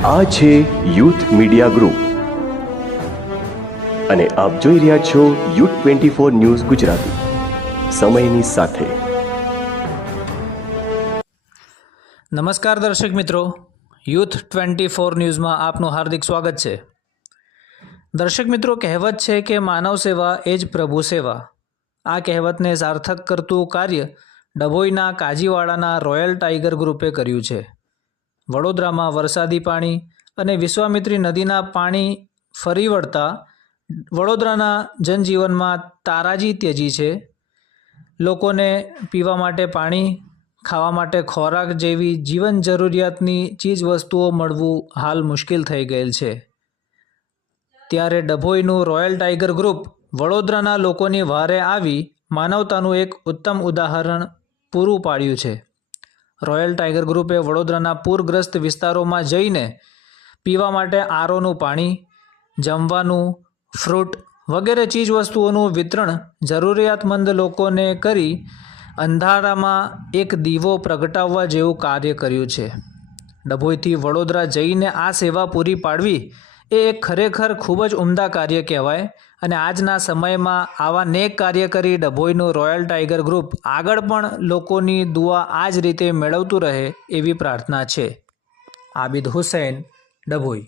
આ છે youth media group અને આપ જોઈ રહ્યા છો યુથ 24 ન્યૂઝ ગુજરાતી, સમયની સાથે. નમસ્કાર દર્શક મિત્રો, યુથ 24 ન્યૂઝમાં આપનું હાર્દિક સ્વાગત છે. દર્શક મિત્રો, કહેવત છે કે માનવ સેવા એ જ પ્રભુ સેવા. આ કહેવતને સાર્થક કરતું કાર્ય ડભોઈના કાજીવાડાના રોયલ ટાઈગર ગ્રુપે કર્યું છે. વડોદરામાં વરસાદી પાણી અને વિશ્વામિત્રી નદીના પાણી ફરી વળતા વડોદરાના જનજીવનમાં તારાજી તેજી છે. લોકોને પીવા માટે પાણી, ખાવા માટે ખોરાક જેવી જીવન જરૂરિયાતની ચીજ વસ્તુઓ મળવું હાલ મુશ્કેલ થઈ ગયેલ છે. ત્યારે ડભોઈનું રોયલ ટાઈગર ગ્રુપ વડોદરાના લોકોની વારે આવી માનવતાનું એક ઉત્તમ ઉદાહરણ પૂરું પાડ્યું છે. રોયલ ટાઈગર ગ્રુપે વડોદરાના પૂરગ્રસ્ત વિસ્તારોમાં જઈને પીવા માટે આરોનું પાણી, જમવાનું, ફ્રૂટ વગેરે ચીજ વસ્તુઓનું વિતરણ જરૂરિયાતમંદ લોકોને કરી અંધારામાં એક દીવો પ્રગટાવવા જેવું કાર્ય કર્યું છે. ડભોઈથી વડોદરા જઈને આ સેવા પૂરી પાડવી એ એક ખરેખર ખૂબ જ ઉમદા કાર્ય કહેવાય અને આજના સમયમાં આવા નેક કાર્ય કરી ડભોઈનું રોયલ ટાઈગર ગ્રુપ આગળ પણ લોકોની દુઆ આ જ રીતે મેળવતું રહે એવી પ્રાર્થના છે. આબિદ હુસૈન, ડભોઈ.